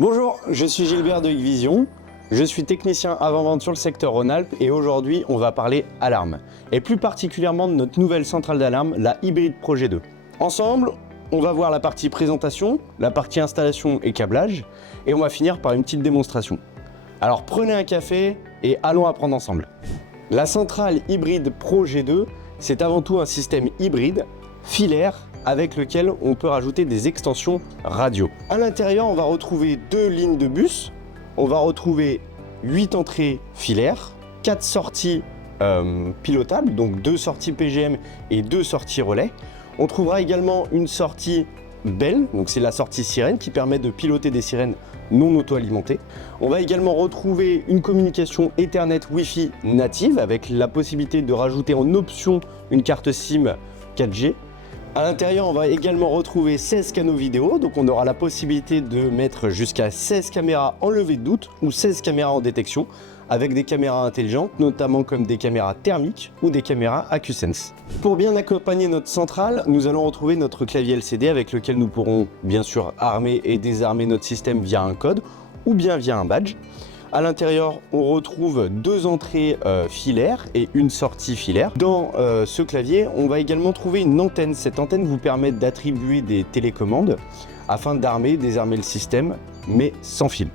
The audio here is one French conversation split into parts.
Bonjour, je suis Gilbert de Hikvision. Je suis technicien avant-vente sur le secteur Rhône-Alpes et aujourd'hui on va parler alarme. Et plus particulièrement de notre nouvelle centrale d'alarme, la Hybrid Pro G2. Ensemble, on va voir la partie présentation, la partie installation et câblage et on va finir par une petite démonstration. Alors prenez un café et allons apprendre ensemble. La centrale Hybrid Pro G2, c'est avant tout un système hybride, filaire, avec lequel on peut rajouter des extensions radio. À l'intérieur, on va retrouver 2 lignes de bus, on va retrouver 8 entrées filaires, 4 sorties pilotables, donc 2 sorties PGM et 2 sorties relais. On trouvera également une sortie Bell, donc c'est la sortie sirène qui permet de piloter des sirènes non auto-alimentées. On va également retrouver une communication Ethernet Wi-Fi native avec la possibilité de rajouter en option une carte SIM 4G. À l'intérieur, on va également retrouver 16 canaux vidéo, donc on aura la possibilité de mettre jusqu'à 16 caméras en levée de doute ou 16 caméras en détection, avec des caméras intelligentes, notamment comme des caméras thermiques ou des caméras AcuSense. Pour bien accompagner notre centrale, nous allons retrouver notre clavier LCD avec lequel nous pourrons bien sûr armer et désarmer notre système via un code ou bien via un badge. À l'intérieur, on retrouve 2 entrées filaires et une sortie filaire. Dans ce clavier, on va également trouver une antenne. Cette antenne vous permet d'attribuer des télécommandes afin d'armer et désarmer le système, mais sans fil.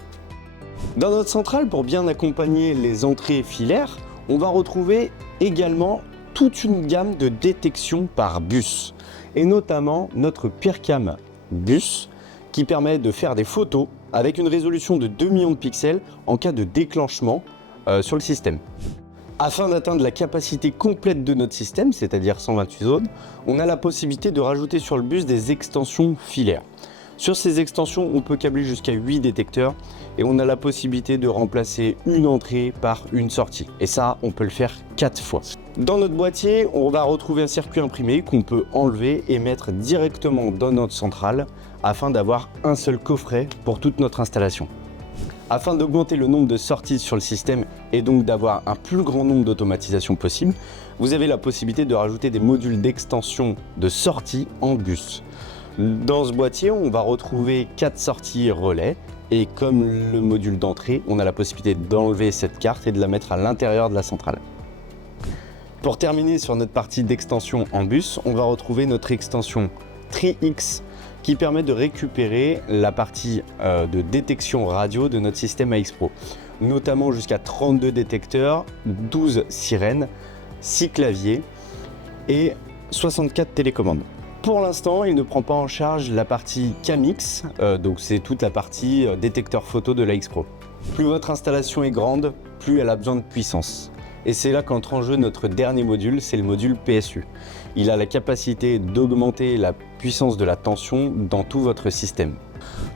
Dans notre centrale, pour bien accompagner les entrées filaires, on va retrouver également toute une gamme de détection par bus, et notamment notre PeerCam bus, qui permet de faire des photos avec une résolution de 2 millions de pixels en cas de déclenchement sur le système. Afin d'atteindre la capacité complète de notre système, c'est-à-dire 128 zones, on a la possibilité de rajouter sur le bus des extensions filaires. Sur ces extensions, on peut câbler jusqu'à 8 détecteurs et on a la possibilité de remplacer une entrée par une sortie. Et ça, on peut le faire 4 fois. Dans notre boîtier, on va retrouver un circuit imprimé qu'on peut enlever et mettre directement dans notre centrale afin d'avoir un seul coffret pour toute notre installation. Afin d'augmenter le nombre de sorties sur le système et donc d'avoir un plus grand nombre d'automatisations possible, vous avez la possibilité de rajouter des modules d'extension de sortie en bus. Dans ce boîtier, on va retrouver 4 sorties relais et comme le module d'entrée, on a la possibilité d'enlever cette carte et de la mettre à l'intérieur de la centrale. Pour terminer sur notre partie d'extension en bus, on va retrouver notre extension TriX qui permet de récupérer la partie de détection radio de notre système AX Pro, notamment jusqu'à 32 détecteurs, 12 sirènes, 6 claviers et 64 télécommandes. Pour l'instant, il ne prend pas en charge la partie CamX, donc c'est toute la partie détecteur photo de l'AX Pro. Plus votre installation est grande, plus elle a besoin de puissance. Et c'est là qu'entre en jeu notre dernier module, c'est le module PSU. Il a la capacité d'augmenter la puissance de la tension dans tout votre système.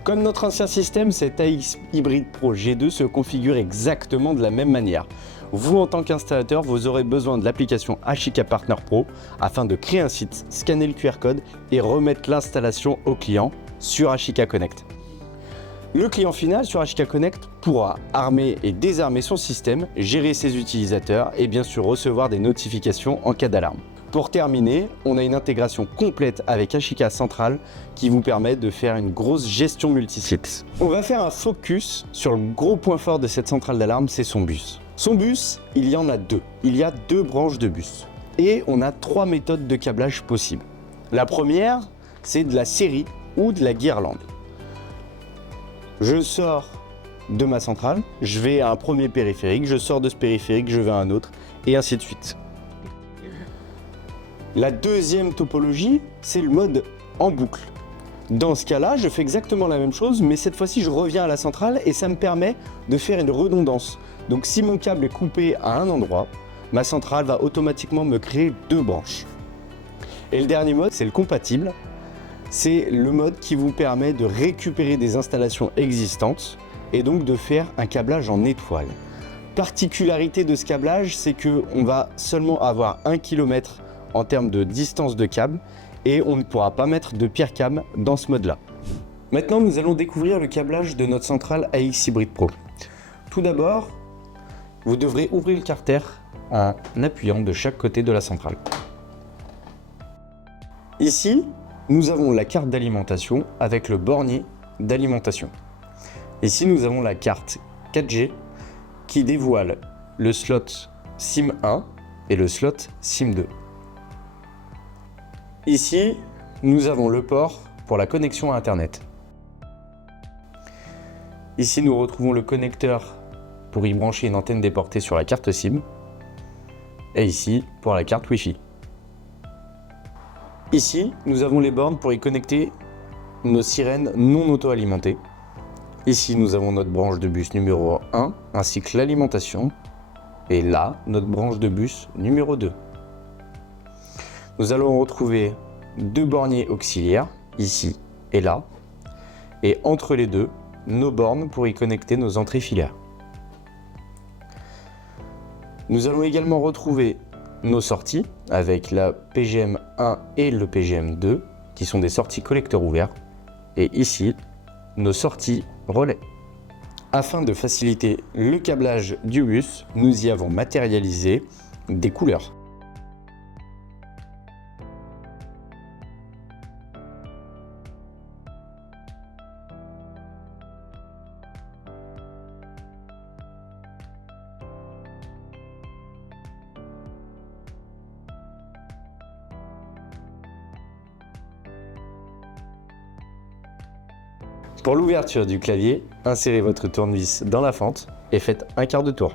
Comme notre ancien système, cet AX Hybrid Pro G2 se configure exactement de la même manière. Vous, en tant qu'installateur, vous aurez besoin de l'application HIK Partner Pro afin de créer un site, scanner le QR code et remettre l'installation au client sur HIK Connect. Le client final sur HIK Connect pourra armer et désarmer son système, gérer ses utilisateurs et bien sûr recevoir des notifications en cas d'alarme. Pour terminer, on a une intégration complète avec HIK Central qui vous permet de faire une grosse gestion multi-sites. On va faire un focus sur le gros point fort de cette centrale d'alarme, c'est son bus. Son bus, il y en a 2. Il y a 2 branches de bus. Et on a 3 méthodes de câblage possibles. La première, c'est de la série ou de la guirlande. Je sors de ma centrale, je vais à un premier périphérique, je sors de ce périphérique, je vais à un autre, et ainsi de suite. La deuxième topologie, c'est le mode en boucle. Dans ce cas-là, je fais exactement la même chose, mais cette fois-ci, je reviens à la centrale et ça me permet de faire une redondance. Donc si mon câble est coupé à un endroit, ma centrale va automatiquement me créer 2 branches. Et le dernier mode, c'est le compatible. C'est le mode qui vous permet de récupérer des installations existantes et donc de faire un câblage en étoile. Particularité de ce câblage, c'est qu'on va seulement avoir 1 km en termes de distance de câble et on ne pourra pas mettre de PeerCam dans ce mode-là. Maintenant, nous allons découvrir le câblage de notre centrale AX Hybrid Pro. Tout d'abord, vous devrez ouvrir le carter en appuyant de chaque côté de la centrale. Ici, nous avons la carte d'alimentation avec le bornier d'alimentation. Ici, nous avons la carte 4G qui dévoile le slot SIM 1 et le slot SIM 2. Ici, nous avons le port pour la connexion à Internet. Ici, nous retrouvons le connecteur pour y brancher une antenne déportée sur la carte SIM. Et ici, pour la carte Wi-Fi. Ici, nous avons les bornes pour y connecter nos sirènes non auto-alimentées. Ici, nous avons notre branche de bus numéro 1, ainsi que l'alimentation. Et là, notre branche de bus numéro 2. Nous allons retrouver deux borniers auxiliaires, ici et là. Et entre les deux, nos bornes pour y connecter nos entrées filaires. Nous allons également retrouver nos sorties avec la PGM 1 et le PGM 2 qui sont des sorties collecteurs ouverts et ici nos sorties relais. Afin de faciliter le câblage du bus, nous y avons matérialisé des couleurs. Pour l'ouverture du clavier, insérez votre tournevis dans la fente et faites un quart de tour.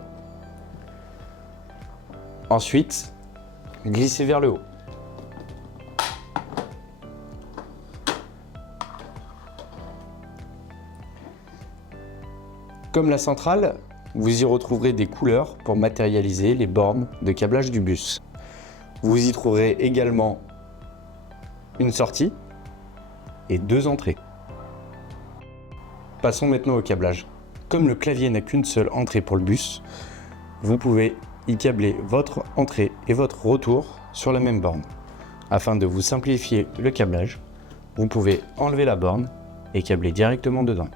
Ensuite, glissez vers le haut. Comme la centrale, vous y retrouverez des couleurs pour matérialiser les bornes de câblage du bus. Vous y trouverez également une sortie et deux entrées. Passons maintenant au câblage. Comme le clavier n'a qu'une seule entrée pour le bus, vous pouvez y câbler votre entrée et votre retour sur la même borne. Afin de vous simplifier le câblage, vous pouvez enlever la borne et câbler directement dedans.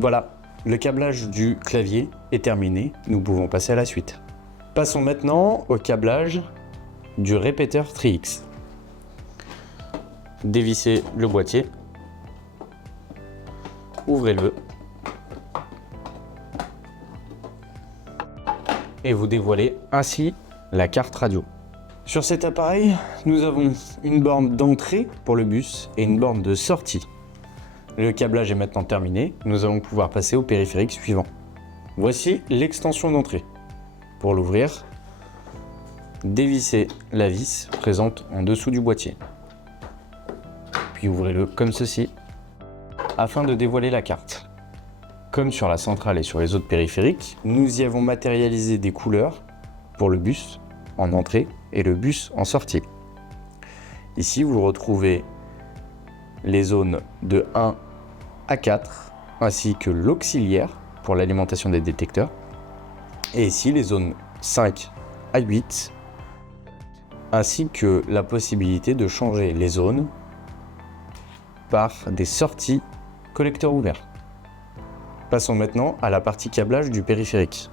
Voilà, le câblage du clavier est terminé, nous pouvons passer à la suite. Passons maintenant au câblage du répéteur Tri-X. Dévissez le boîtier, ouvrez-le et vous dévoilez ainsi la carte radio. Sur cet appareil, nous avons une borne d'entrée pour le bus et une borne de sortie. Le câblage est maintenant terminé, nous allons pouvoir passer au périphérique suivant. Voici l'extension d'entrée. Pour l'ouvrir, dévissez la vis présente en dessous du boîtier. Puis ouvrez-le comme ceci, afin de dévoiler la carte. Comme sur la centrale et sur les autres périphériques, nous y avons matérialisé des couleurs pour le bus en entrée et le bus en sortie. Ici, vous retrouvez les zones de 1 à 4, ainsi que l'auxiliaire pour l'alimentation des détecteurs. Et ici, les zones 5 à 8, ainsi que la possibilité de changer les zones par des sorties collecteurs ouverts. Passons maintenant à la partie câblage du périphérique.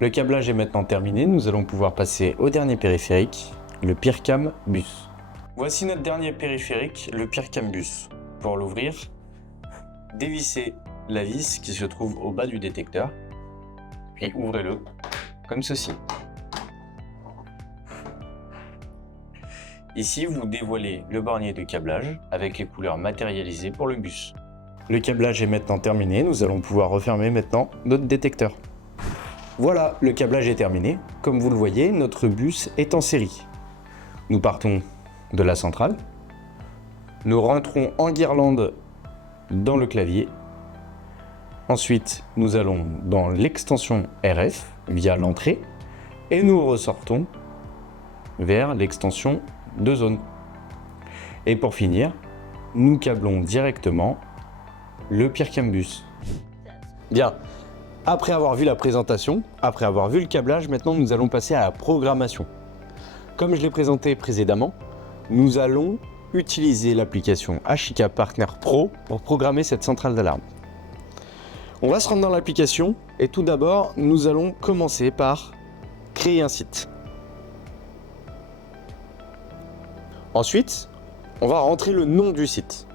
Le câblage est maintenant terminé, nous allons pouvoir passer au dernier périphérique, le PIRCam Bus. Voici notre dernier périphérique, le PIRCam Bus. Pour l'ouvrir, dévissez la vis qui se trouve au bas du détecteur, puis ouvrez-le comme ceci. Ici, vous dévoilez le bornier de câblage avec les couleurs matérialisées pour le bus. Le câblage est maintenant terminé, nous allons pouvoir refermer maintenant notre détecteur. Voilà, le câblage est terminé. Comme vous le voyez, notre bus est en série. Nous partons de la centrale, nous rentrons en guirlande dans le clavier. Ensuite, nous allons dans l'extension RF via l'entrée et nous ressortons vers l'extension de zone. Et pour finir, nous câblons directement le PIRCam Bus. Bien, après avoir vu la présentation, après avoir vu le câblage, maintenant nous allons passer à la programmation. Comme je l'ai présenté précédemment, nous allons utiliser l'application HICAP Partner Pro pour programmer cette centrale d'alarme. On va se rendre dans l'application et tout d'abord, nous allons commencer par créer un site. Ensuite, on va rentrer le nom du site.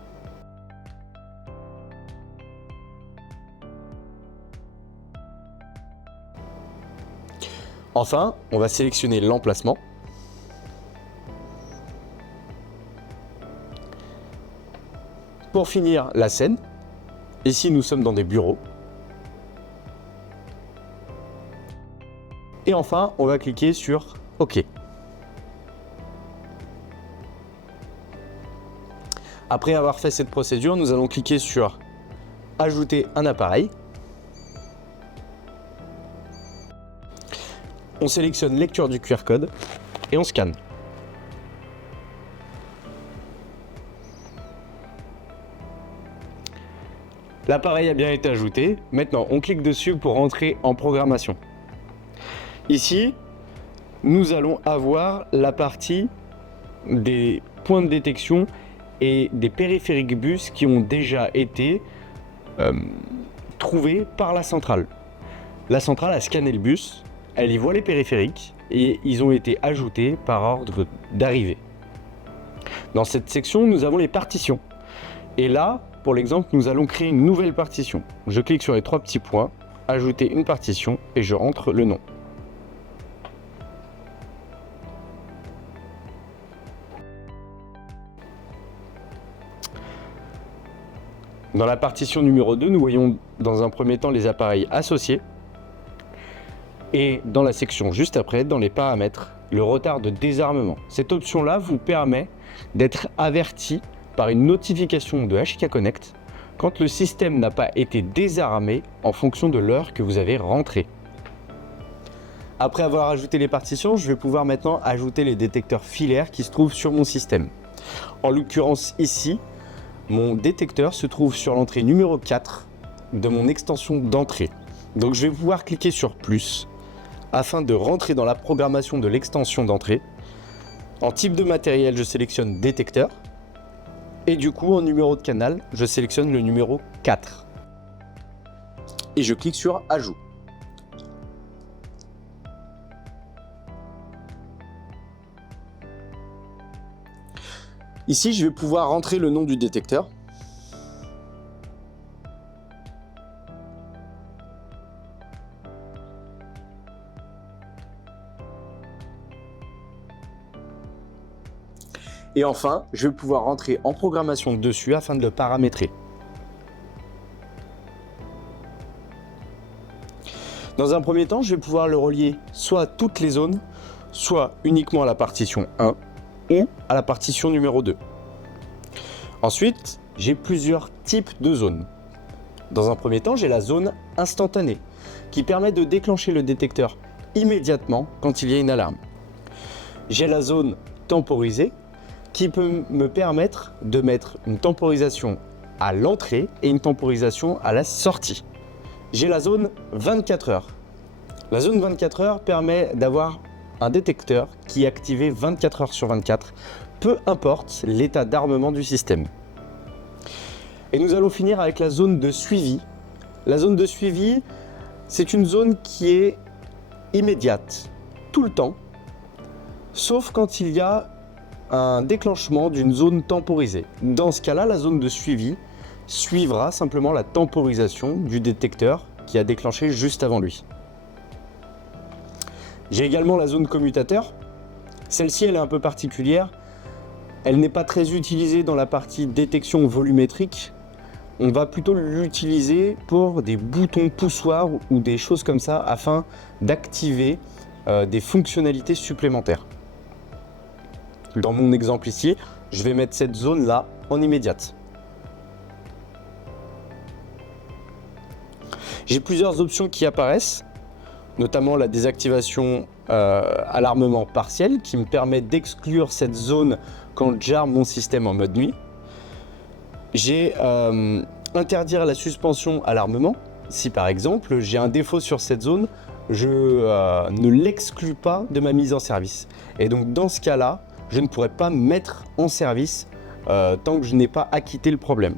Enfin, on va sélectionner l'emplacement. Pour finir, la scène. Ici, nous sommes dans des bureaux. Et enfin, on va cliquer sur OK. Après avoir fait cette procédure, nous allons cliquer sur Ajouter un appareil. On sélectionne lecture du QR code et on scanne. L'appareil a bien été ajouté. Maintenant, on clique dessus pour entrer en programmation. Ici, nous allons avoir la partie des points de détection et des périphériques bus qui ont déjà été trouvés par la centrale. La centrale a scanné le bus, elle y voit les périphériques et ils ont été ajoutés par ordre d'arrivée. Dans cette section, nous avons les partitions. Et là, pour l'exemple, nous allons créer une nouvelle partition. Je clique sur les 3 petits points, ajouter une partition et je rentre le nom. Dans la partition numéro 2, nous voyons dans un premier temps les appareils associés. Et dans la section juste après, dans les paramètres, le retard de désarmement. Cette option-là vous permet d'être averti par une notification de HK Connect quand le système n'a pas été désarmé en fonction de l'heure que vous avez rentrée. Après avoir ajouté les partitions, je vais pouvoir maintenant ajouter les détecteurs filaires qui se trouvent sur mon système. En l'occurrence ici, mon détecteur se trouve sur l'entrée numéro 4 de mon extension d'entrée. Donc je vais pouvoir cliquer sur plus afin de rentrer dans la programmation de l'extension d'entrée. En type de matériel, je sélectionne détecteur. Et du coup, en numéro de canal, je sélectionne le numéro 4. Et je clique sur Ajout. Ici, je vais pouvoir rentrer le nom du détecteur. Et enfin, je vais pouvoir rentrer en programmation dessus afin de le paramétrer. Dans un premier temps, je vais pouvoir le relier soit à toutes les zones, soit uniquement à la partition 1 ou à la partition numéro 2. Ensuite, j'ai plusieurs types de zones. Dans un premier temps, j'ai la zone instantanée qui permet de déclencher le détecteur immédiatement quand il y a une alarme. J'ai la zone temporisée qui peut me permettre de mettre une temporisation à l'entrée et une temporisation à la sortie. J'ai la zone 24 heures. La zone 24 heures permet d'avoir un détecteur qui est activé 24 heures sur 24, peu importe l'état d'armement du système. Et nous allons finir avec la zone de suivi. La zone de suivi, c'est une zone qui est immédiate, tout le temps, sauf quand il y a un déclenchement d'une zone temporisée. Dans ce cas-là, la zone de suivi suivra simplement la temporisation du détecteur qui a déclenché juste avant lui. J'ai également la zone commutateur. Celle-ci, elle est un peu particulière. Elle n'est pas très utilisée dans la partie détection volumétrique. On va plutôt l'utiliser pour des boutons poussoirs ou des choses comme ça afin d'activer des fonctionnalités supplémentaires. Dans mon exemple ici, je vais mettre cette zone-là en immédiate. J'ai plusieurs options qui apparaissent, notamment la désactivation alarmement partiel qui me permet d'exclure cette zone quand j'arme mon système en mode nuit. J'ai interdire la suspension à l'armement. Si par exemple j'ai un défaut sur cette zone, je ne l'exclus pas de ma mise en service. Et donc dans ce cas-là, je ne pourrai pas mettre en service tant que je n'ai pas acquitté le problème.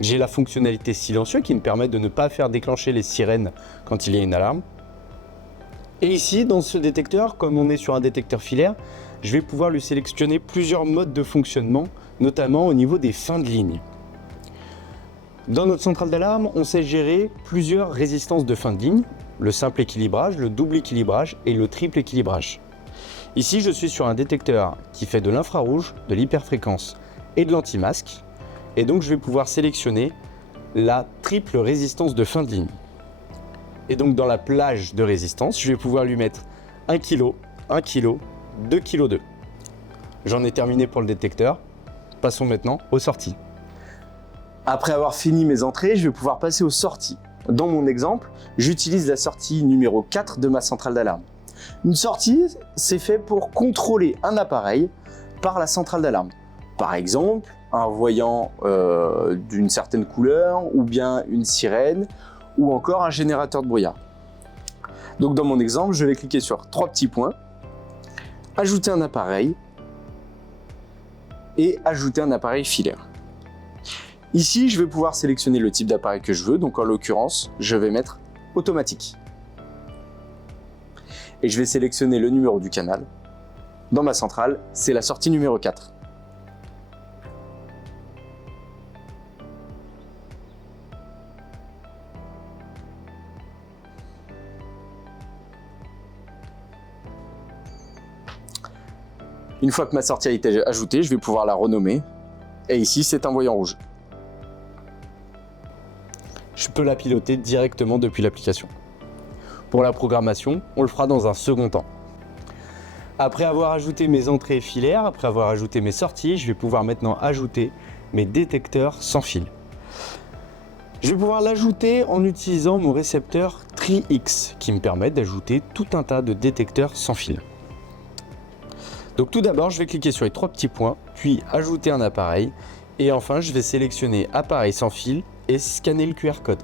J'ai la fonctionnalité silencieux qui me permet de ne pas faire déclencher les sirènes quand il y a une alarme. Et ici, dans ce détecteur, comme on est sur un détecteur filaire, je vais pouvoir lui sélectionner plusieurs modes de fonctionnement, notamment au niveau des fins de ligne. Dans notre centrale d'alarme, on sait gérer plusieurs résistances de fin de ligne, le simple équilibrage, le double équilibrage et le triple équilibrage. Ici, je suis sur un détecteur qui fait de l'infrarouge, de l'hyperfréquence et de l'anti-masque, et donc je vais pouvoir sélectionner la triple résistance de fin de ligne. Et donc dans la plage de résistance, je vais pouvoir lui mettre 1 kg, 1 kg, 2 kg 2. J'en ai terminé pour le détecteur. Passons maintenant aux sorties. Après avoir fini mes entrées, je vais pouvoir passer aux sorties. Dans mon exemple, j'utilise la sortie numéro 4 de ma centrale d'alarme. Une sortie, c'est fait pour contrôler un appareil par la centrale d'alarme. Par exemple, un voyant d'une certaine couleur, ou bien une sirène, ou encore un générateur de brouillard. Donc dans mon exemple, je vais cliquer sur 3 petits points, ajouter un appareil et ajouter un appareil filaire. Ici, je vais pouvoir sélectionner le type d'appareil que je veux, donc en l'occurrence, je vais mettre automatique. Et je vais sélectionner le numéro du canal. Dans ma centrale, c'est la sortie numéro 4. Une fois que ma sortie a été ajoutée, je vais pouvoir la renommer. Et ici, c'est un voyant rouge. Je peux la piloter directement depuis l'application. Pour la programmation, on le fera dans un second temps. Après avoir ajouté mes entrées filaires, après avoir ajouté mes sorties, je vais pouvoir maintenant ajouter mes détecteurs sans fil. Je vais pouvoir l'ajouter en utilisant mon récepteur TRIX qui me permet d'ajouter tout un tas de détecteurs sans fil. Donc tout d'abord, je vais cliquer sur les 3 petits points, puis ajouter un appareil, et enfin je vais sélectionner appareil sans fil et scanner le QR code.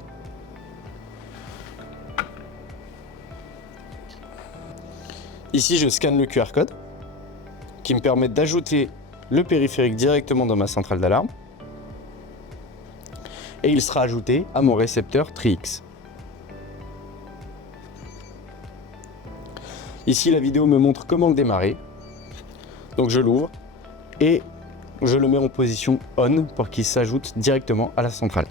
Ici, je scanne le QR code qui me permet d'ajouter le périphérique directement dans ma centrale d'alarme, et il sera ajouté à mon récepteur TRIX. Ici, la vidéo me montre comment le démarrer. Donc je l'ouvre et je le mets en position on pour qu'il s'ajoute directement à la centrale.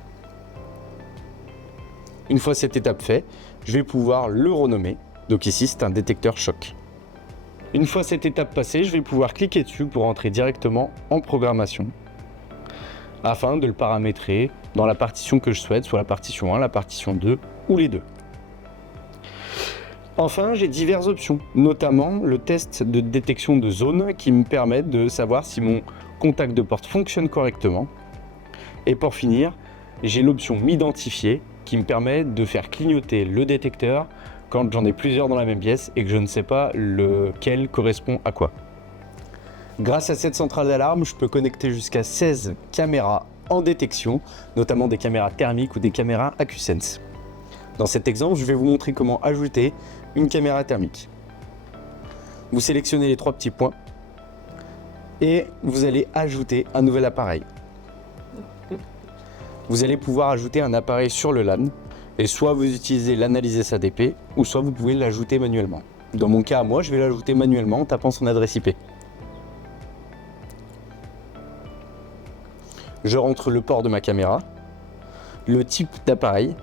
Une fois cette étape faite, je vais pouvoir le renommer. Donc ici, c'est un détecteur choc. Une fois cette étape passée, je vais pouvoir cliquer dessus pour entrer directement en programmation afin de le paramétrer dans la partition que je souhaite, soit la partition 1, la partition 2 ou les deux. Enfin, j'ai diverses options, notamment le test de détection de zone qui me permet de savoir si mon contact de porte fonctionne correctement. Et pour finir, j'ai l'option m'identifier qui me permet de faire clignoter le détecteur quand j'en ai plusieurs dans la même pièce et que je ne sais pas lequel correspond à quoi. Grâce à cette centrale d'alarme, je peux connecter jusqu'à 16 caméras en détection, notamment des caméras thermiques ou des caméras AcuSense. Dans cet exemple, je vais vous montrer comment ajouter une caméra thermique. Vous sélectionnez les 3 petits points et vous allez ajouter un nouvel appareil. Vous allez pouvoir ajouter un appareil sur le LAN et soit vous utilisez l'analyse SADP ou soit vous pouvez l'ajouter manuellement. Dans mon cas, moi, je vais l'ajouter manuellement en tapant son adresse IP. Je rentre le port de ma caméra, le type d'appareil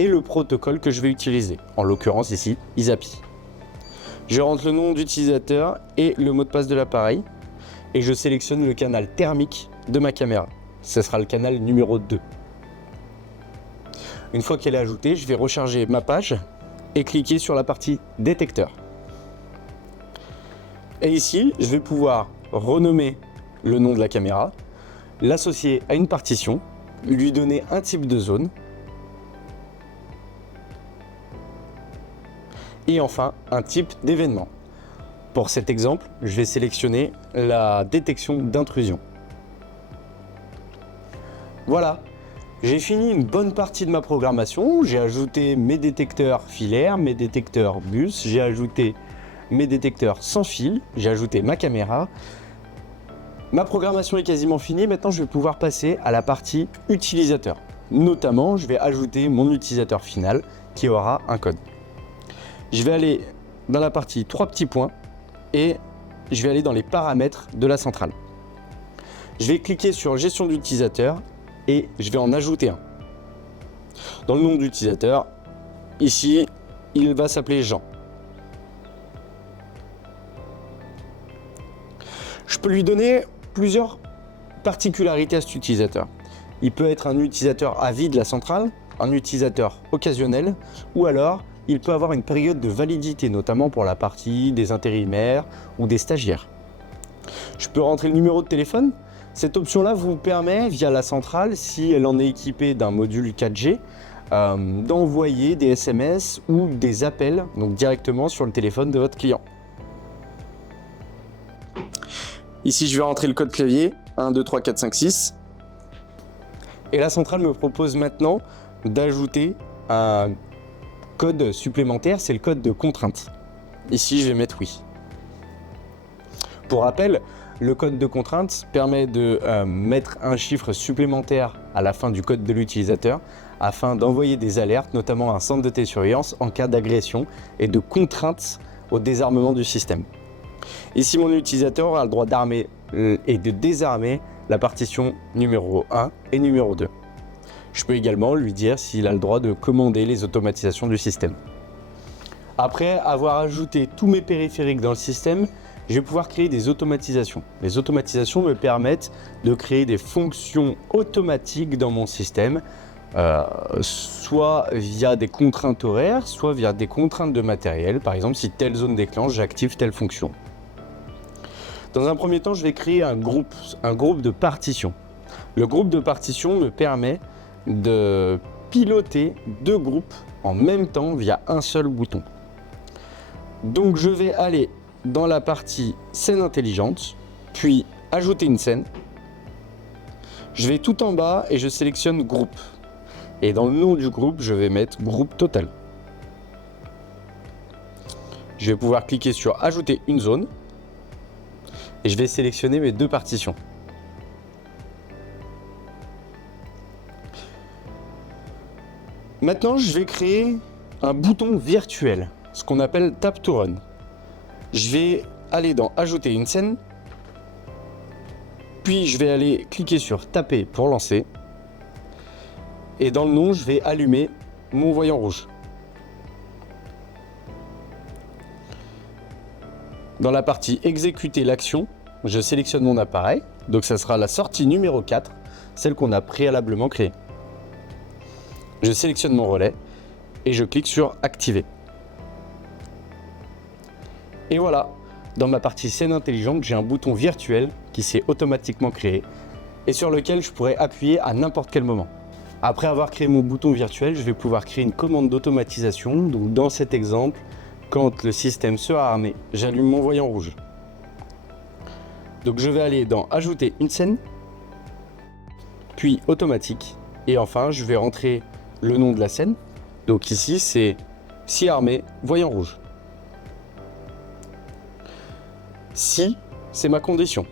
et le protocole que je vais utiliser, en l'occurrence ici, ISAPI. Je rentre le nom d'utilisateur et le mot de passe de l'appareil et je sélectionne le canal thermique de ma caméra. Ce sera le canal numéro 2. Une fois qu'elle est ajoutée, je vais recharger ma page et cliquer sur la partie détecteur. Et ici, je vais pouvoir renommer le nom de la caméra, l'associer à une partition, lui donner un type de zone, et enfin un type d'événement. Pour cet exemple, je vais sélectionner la détection d'intrusion. Voilà, j'ai fini une bonne partie de ma programmation. J'ai ajouté mes détecteurs filaires, mes détecteurs bus, j'ai ajouté mes détecteurs sans fil, j'ai ajouté ma caméra, Ma programmation est quasiment finie, maintenant je vais pouvoir passer à la partie utilisateur. Notamment, je vais ajouter mon utilisateur final qui aura un code. Je vais aller dans la partie 3 petits points et je vais aller dans les paramètres de la centrale. Je vais cliquer sur gestion d'utilisateur et je vais en ajouter un. Dans le nom d'utilisateur, ici, il va s'appeler Jean. Je peux lui donner plusieurs particularités à cet utilisateur. Il peut être un utilisateur à vie de la centrale, un utilisateur occasionnel, ou alors il peut avoir une période de validité, notamment pour la partie des intérimaires ou des stagiaires. Je peux rentrer le numéro de téléphone. Cette option-là vous permet, via la centrale, si elle en est équipée d'un module 4G, d'envoyer des SMS ou des appels donc directement sur le téléphone de votre client. Ici, je vais rentrer le code clavier 1, 2, 3, 4, 5, 6. Et la centrale me propose maintenant d'ajouter un code supplémentaire, c'est le code de contrainte. Ici, je vais mettre oui. Pour rappel, le code de contrainte permet de mettre un chiffre supplémentaire à la fin du code de l'utilisateur afin d'envoyer des alertes, notamment à un centre de télésurveillance en cas d'agression et de contrainte au désarmement du système. Ici, mon utilisateur aura le droit d'armer et de désarmer la partition numéro 1 et numéro 2. Je peux également lui dire s'il a le droit de commander les automatisations du système. Après avoir ajouté tous mes périphériques dans le système, je vais pouvoir créer des automatisations. Les automatisations me permettent de créer des fonctions automatiques dans mon système, soit via des contraintes horaires, soit via des contraintes de matériel. Par exemple, si telle zone déclenche, j'active telle fonction. Dans un premier temps, je vais créer un groupe de partitions. Le groupe de partitions me permet de piloter deux groupes en même temps via un seul bouton. Donc je vais aller dans la partie scène intelligente, puis ajouter une scène. Je vais tout en bas et je sélectionne groupe. Et dans le nom du groupe, je vais mettre groupe total. Je vais pouvoir cliquer sur ajouter une zone et je vais sélectionner mes deux partitions. Maintenant, je vais créer un bouton virtuel, ce qu'on appelle Tap to Run. Je vais aller dans ajouter une scène, puis je vais aller cliquer sur taper pour lancer. Et dans le nom, je vais allumer mon voyant rouge. Dans la partie exécuter l'action, je sélectionne mon appareil. Donc ça sera la sortie numéro 4, celle qu'on a préalablement créée. Je sélectionne mon relais et je clique sur activer. Et voilà, dans ma partie scène intelligente, j'ai un bouton virtuel qui s'est automatiquement créé et sur lequel je pourrais appuyer à n'importe quel moment. Après avoir créé mon bouton virtuel, je vais pouvoir créer une commande d'automatisation. Donc dans cet exemple, quand le système sera armé, j'allume mon voyant rouge. Donc je vais aller dans ajouter une scène, puis automatique, et enfin je vais rentrer le nom de la scène. Donc ici c'est si armé, voyant rouge. Si, c'est ma condition.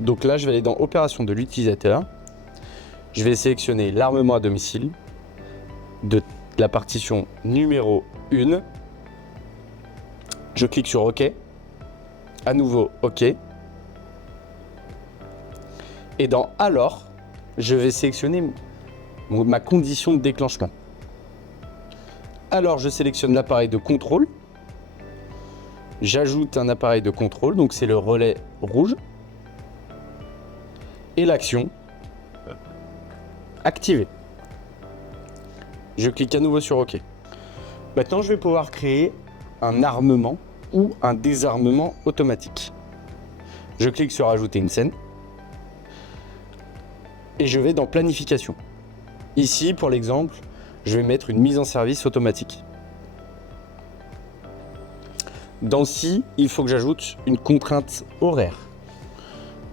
Donc là, je vais aller dans opération de l'utilisateur. Je vais sélectionner l'armement à domicile de la partition numéro 1. Je clique sur OK. À nouveau OK. Et dans alors, je vais sélectionner ma condition de déclenchement. Alors, je sélectionne l'appareil de contrôle. J'ajoute un appareil de contrôle, donc c'est le relais rouge. Et l'action activée. Je clique à nouveau sur OK. Maintenant, je vais pouvoir créer un armement ou un désarmement automatique. Je clique sur ajouter une scène. Et je vais dans planification. Ici, pour l'exemple, je vais mettre une mise en service automatique. Dans ci, il faut que j'ajoute une contrainte horaire.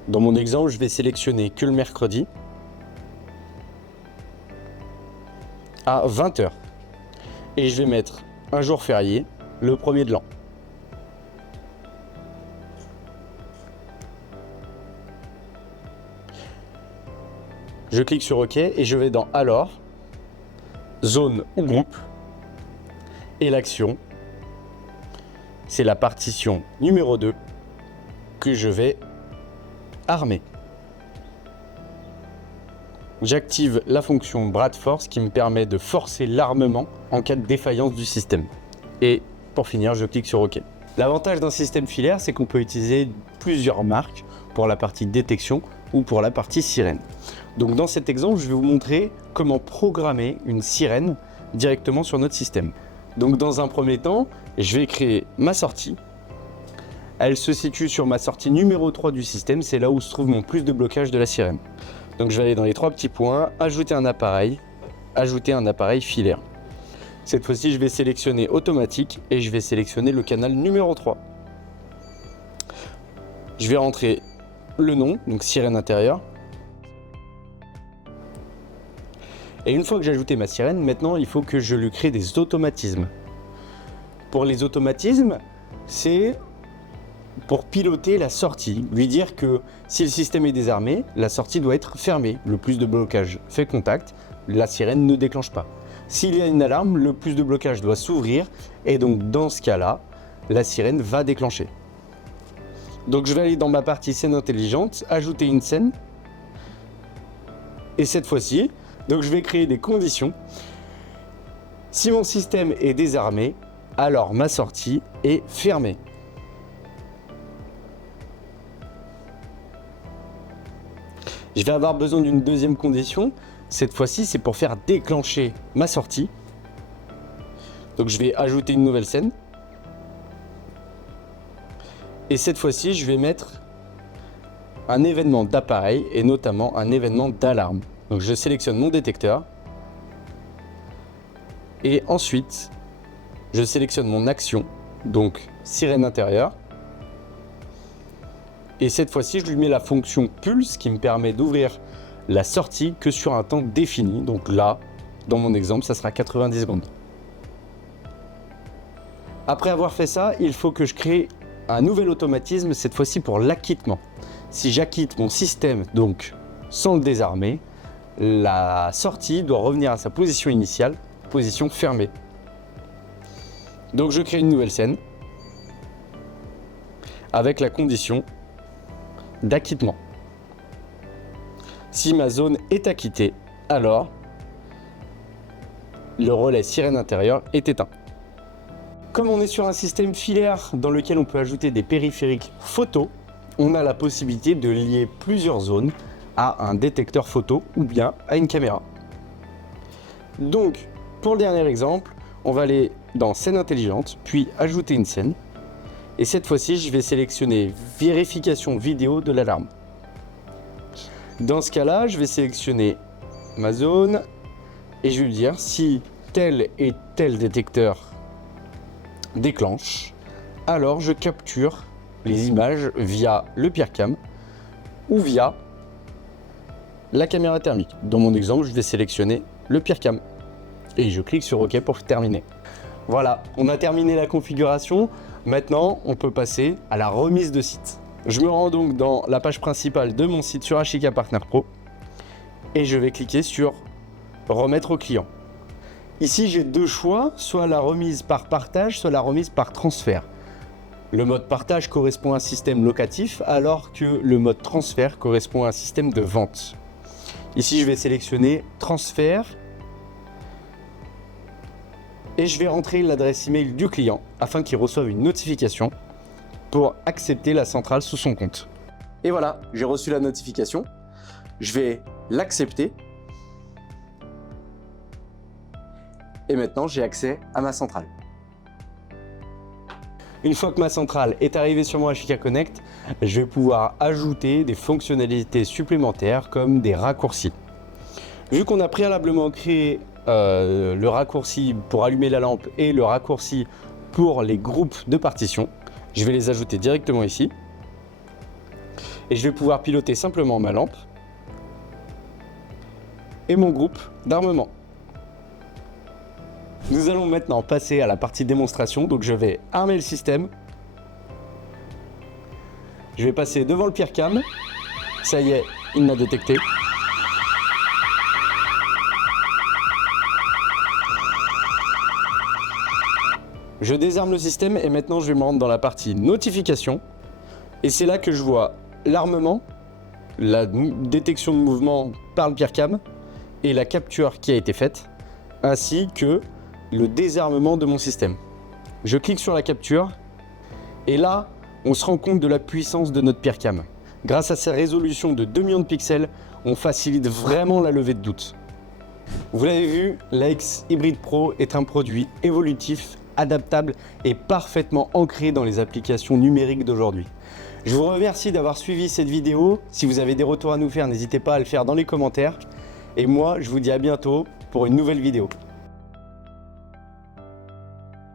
Dans mon exemple, je vais sélectionner que le mercredi à 20 h. Et je vais mettre un jour férié, le 1er de l'an. Je clique sur OK et je vais dans Alors, Zone ou Groupe. Et l'action, c'est la partition numéro 2 que je vais armer. J'active la fonction bras de force qui me permet de forcer l'armement en cas de défaillance du système. Et pour finir, je clique sur OK. L'avantage d'un système filaire, c'est qu'on peut utiliser plusieurs marques pour la partie détection ou pour la partie sirène. Donc dans cet exemple, je vais vous montrer comment programmer une sirène directement sur notre système. Donc dans un premier temps, je vais créer ma sortie. Elle se situe sur ma sortie numéro 3 du système, c'est là où se trouve mon plus de blocage de la sirène. Donc je vais aller dans les 3 petits points, ajouter un appareil filaire. Cette fois-ci, je vais sélectionner automatique et je vais sélectionner le canal numéro 3. Je vais rentrer le nom, donc sirène intérieure. Et une fois que j'ai ajouté ma sirène, maintenant il faut que je lui crée des automatismes. Pour les automatismes, c'est pour piloter la sortie, lui dire que si le système est désarmé, la sortie doit être fermée. Le plus de blocage fait contact, la sirène ne déclenche pas. S'il y a une alarme, le plus de blocage doit s'ouvrir et donc dans ce cas-là, la sirène va déclencher. Donc je vais aller dans ma partie scène intelligente, ajouter une scène. Et cette fois-ci, donc je vais créer des conditions. Si mon système est désarmé, alors ma sortie est fermée. Je vais avoir besoin d'une deuxième condition. Cette fois-ci, c'est pour faire déclencher ma sortie. Donc je vais ajouter une nouvelle scène. Et cette fois-ci, je vais mettre un événement d'appareil et notamment un événement d'alarme. Donc je sélectionne mon détecteur. Et ensuite, je sélectionne mon action, donc sirène intérieure. Et cette fois-ci, je lui mets la fonction pulse qui me permet d'ouvrir la sortie que sur un temps défini. Donc là, dans mon exemple, ça sera 90 secondes. Après avoir fait ça, il faut que je crée un nouvel automatisme, cette fois-ci pour l'acquittement. Si j'acquitte mon système, donc sans le désarmer, la sortie doit revenir à sa position initiale, position fermée. Donc je crée une nouvelle scène avec la condition d'acquittement. Si ma zone est acquittée, alors le relais sirène intérieure est éteint. Comme on est sur un système filaire dans lequel on peut ajouter des périphériques photo, on a la possibilité de lier plusieurs zones à un détecteur photo ou bien à une caméra. Donc, pour le dernier exemple, on va aller dans scène intelligente, puis ajouter une scène. Et cette fois-ci, je vais sélectionner vérification vidéo de l'alarme. Dans ce cas-là, je vais sélectionner ma zone et je vais lui dire si tel et tel détecteur déclenche, alors je capture les images via le PeerCam ou via la caméra thermique. Dans mon exemple, je vais sélectionner le PeerCam et je clique sur OK pour terminer. Voilà, on a terminé la configuration. Maintenant, on peut passer à la remise de site. Je me rends donc dans la page principale de mon site sur Ashika Partner Pro et je vais cliquer sur remettre au client. Ici, j'ai deux choix, soit la remise par partage, soit la remise par transfert. Le mode partage correspond à un système locatif, alors que le mode transfert correspond à un système de vente. Ici, je vais sélectionner transfert et je vais rentrer l'adresse email du client afin qu'il reçoive une notification pour accepter la centrale sous son compte. Et voilà, j'ai reçu la notification. Je vais l'accepter. Et maintenant, j'ai accès à ma centrale. Une fois que ma centrale est arrivée sur mon Ashika Connect, je vais pouvoir ajouter des fonctionnalités supplémentaires comme des raccourcis. Vu qu'on a préalablement créé le raccourci pour allumer la lampe et le raccourci pour les groupes de partition, je vais les ajouter directement ici. Et je vais pouvoir piloter simplement ma lampe et mon groupe d'armement. Nous allons maintenant passer à la partie démonstration. Donc je vais armer le système. Je vais passer devant le PeerCam. Ça y est, il m'a détecté. Je désarme le système et maintenant je vais me rendre dans la partie notification. Et c'est là que je vois l'armement, la détection de mouvement par le PeerCam et la capture qui a été faite, ainsi que le désarmement de mon système. Je clique sur la capture et là, on se rend compte de la puissance de notre PeerCam. Grâce à sa résolution de 2 millions de pixels, on facilite vraiment la levée de doute. Vous l'avez vu, l'AX Hybrid Pro est un produit évolutif, adaptable et parfaitement ancré dans les applications numériques d'aujourd'hui. Je vous remercie d'avoir suivi cette vidéo. Si vous avez des retours à nous faire, n'hésitez pas à le faire dans les commentaires. Et moi, je vous dis à bientôt pour une nouvelle vidéo.